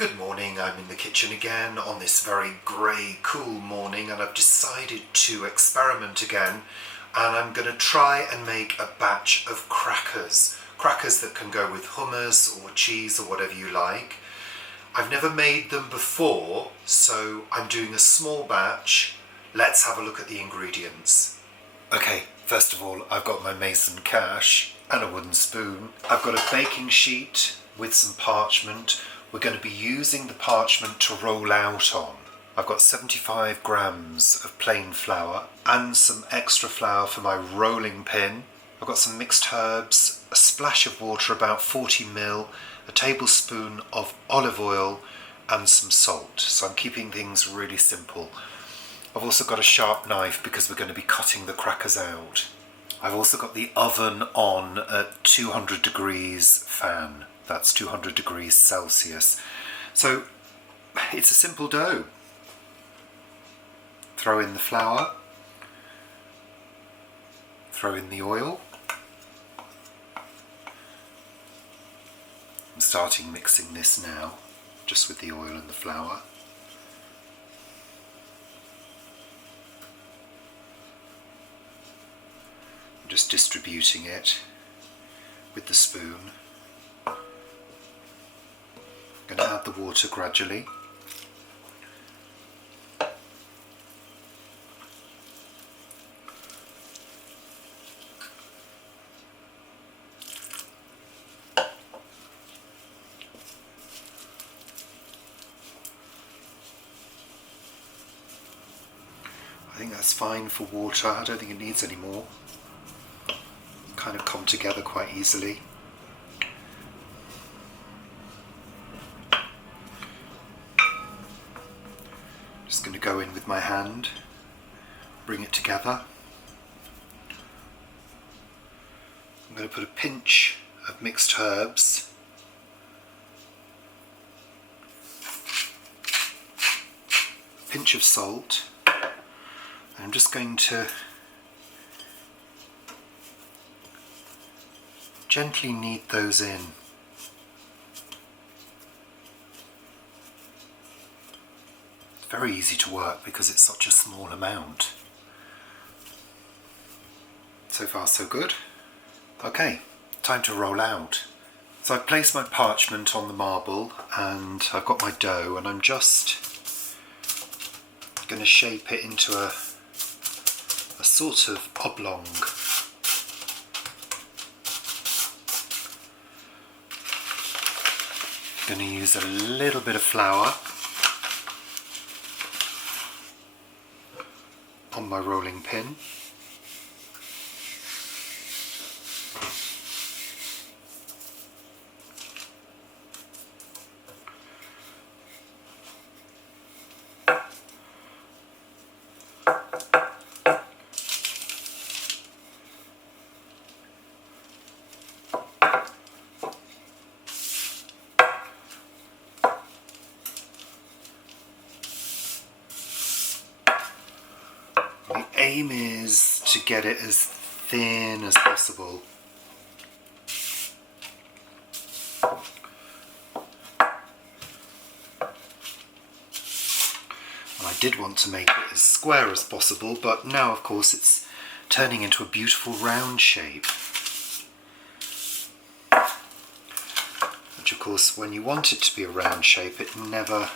Good morning, I'm in the kitchen again on this very grey, cool morning, and I've decided to experiment again, and I'm going to try and make a batch of crackers. Crackers that can go with hummus or cheese or whatever you like. I've never made them before, so I'm doing a small batch. Let's have a look at the ingredients. Okay, first of all, I've got my mason cash and a wooden spoon. I've got a baking sheet with some parchment. We're going to be using the parchment to roll out on. I've got 75 grams of plain flour and some extra flour for my rolling pin. I've got some mixed herbs, a splash of water, about 40 ml, a tablespoon of olive oil and some salt. So I'm keeping things really simple. I've also got a sharp knife because we're going to be cutting the crackers out. I've also got the oven on at 200 degrees fan. That's 200 degrees Celsius. So it's a simple dough. Throw in the flour, throw in the oil. I'm starting mixing this now, just with the oil and the flour. I'm just distributing it with the spoon. I'm going to add the water gradually. I think that's fine for water. I don't think it needs any more. Kind of come together quite easily. Just going to go in with my hand, bring it together. I'm going to put a pinch of mixed herbs, a pinch of salt, and I'm just going to gently knead those in. Very easy to work because it's such a small amount. So far so good. Okay, time to roll out. So I've placed my parchment on the marble and I've got my dough, and I'm just going to shape it into a sort of oblong. I'm going to use a little bit of flour on my rolling pin. The aim is to get it as thin as possible. And I did want to make it as square as possible, but now of course it's turning into a beautiful round shape. Which of course, when you want it to be a round shape, it never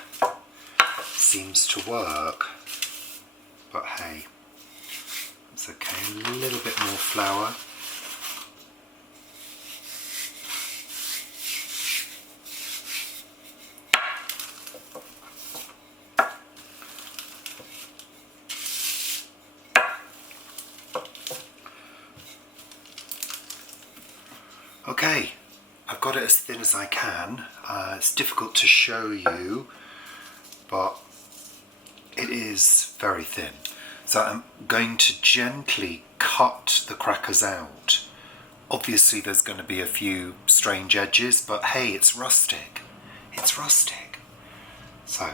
seems to work. But hey, it's okay, a little bit more flour. Okay, I've got it as thin as I can. It's difficult to show you, but it is very thin. So I'm going to gently cut the crackers out. Obviously there's going to be a few strange edges, but hey, it's rustic. It's rustic. So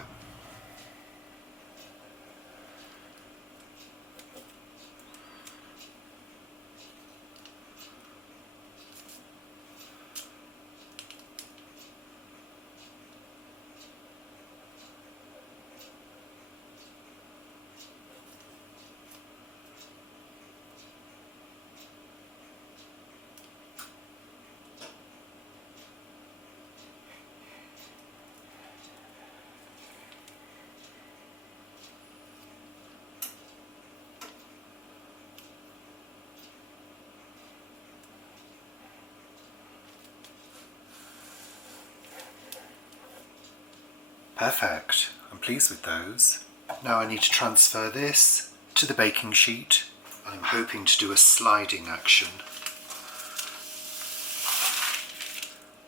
Perfect. I'm pleased with those. Now I need to transfer this to the baking sheet. I'm hoping to do a sliding action.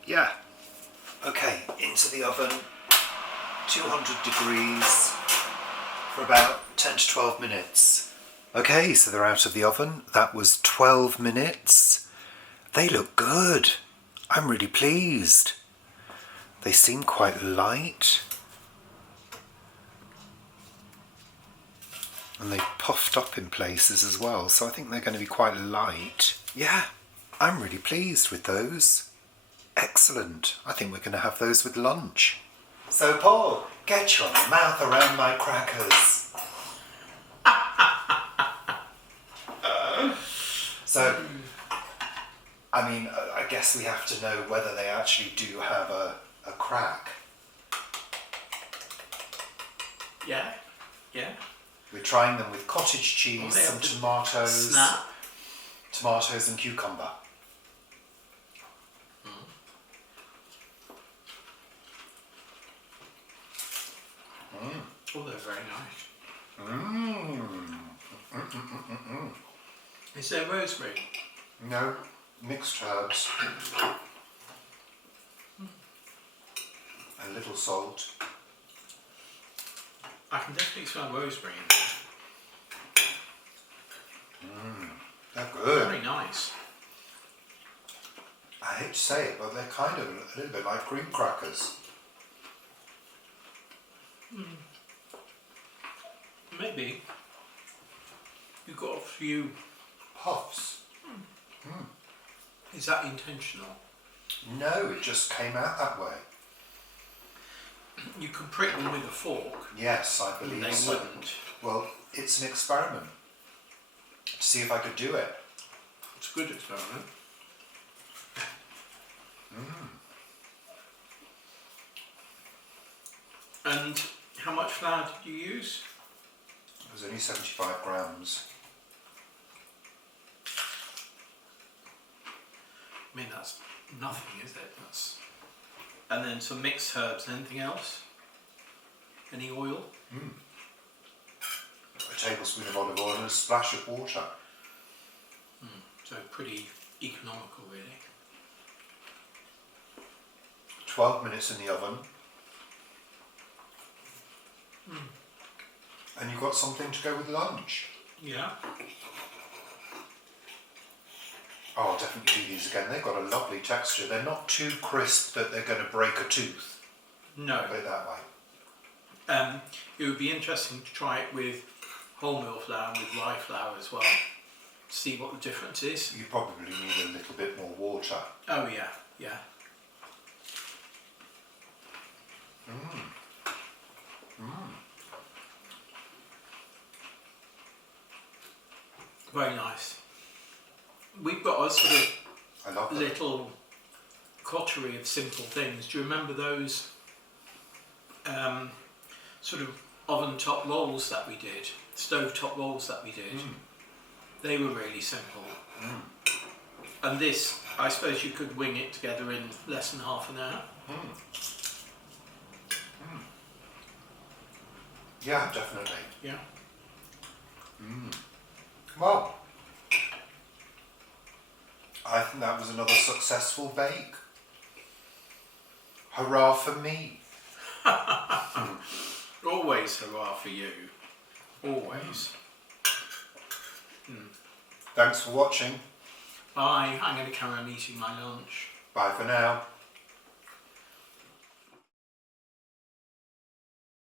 Yeah. Okay, into the oven, 200 degrees for about 10 to 12 minutes. Okay, so they're out of the oven. That was 12 minutes. They look good. I'm really pleased. They seem quite light. And they puffed up in places as well, so I think they're going to be quite light. Yeah, I'm really pleased with those. Excellent. I think we're going to have those with lunch. So Paul, get your mouth around my crackers. So, I mean, I guess we have to know whether they actually do have a crack. Yeah, yeah. We're trying them with cottage cheese, some tomatoes, tomatoes and cucumber. Oh, they're very nice. Is there rosemary? No, mixed herbs. A little salt. I can definitely smell rosemary in there. They're good. Very nice. I hate to say it, but they're kind of a little bit like green crackers. Maybe. You've got a few Puffs. Is that intentional? No, it just came out that way. You could prick them with a fork. Yes, I believe They so. wouldn't. Well, it's an experiment to see if I could do it. It's a good experiment. And how much flour did you use? It was only 75 grams. I mean, that's nothing, is it? And then some mixed herbs. Anything else? Any oil? A tablespoon of olive oil and a splash of water. So pretty economical, really. 12 minutes in the oven. And you've got something to go with lunch. Yeah. Oh, I'll definitely do these again. They've got a lovely texture. They're not too crisp that they're going to break a tooth. No. Put it that way. It would be interesting to try it with wholemeal flour and with rye flour as well. See what the difference is. You probably need a little bit more water. Oh yeah, yeah. Very nice. We've got a sort of I love them. little coterie of simple things. Do you remember those sort of oven top rolls that we did? Stove top rolls that we did? They were really simple. And this, I suppose you could wing it together in less than half an hour. Yeah, definitely. Yeah. Well, I think that was another successful bake. Hurrah for me. Always hurrah for you. Always. Thanks for watching. Bye. I'm going to carry on eating my lunch. Bye for now.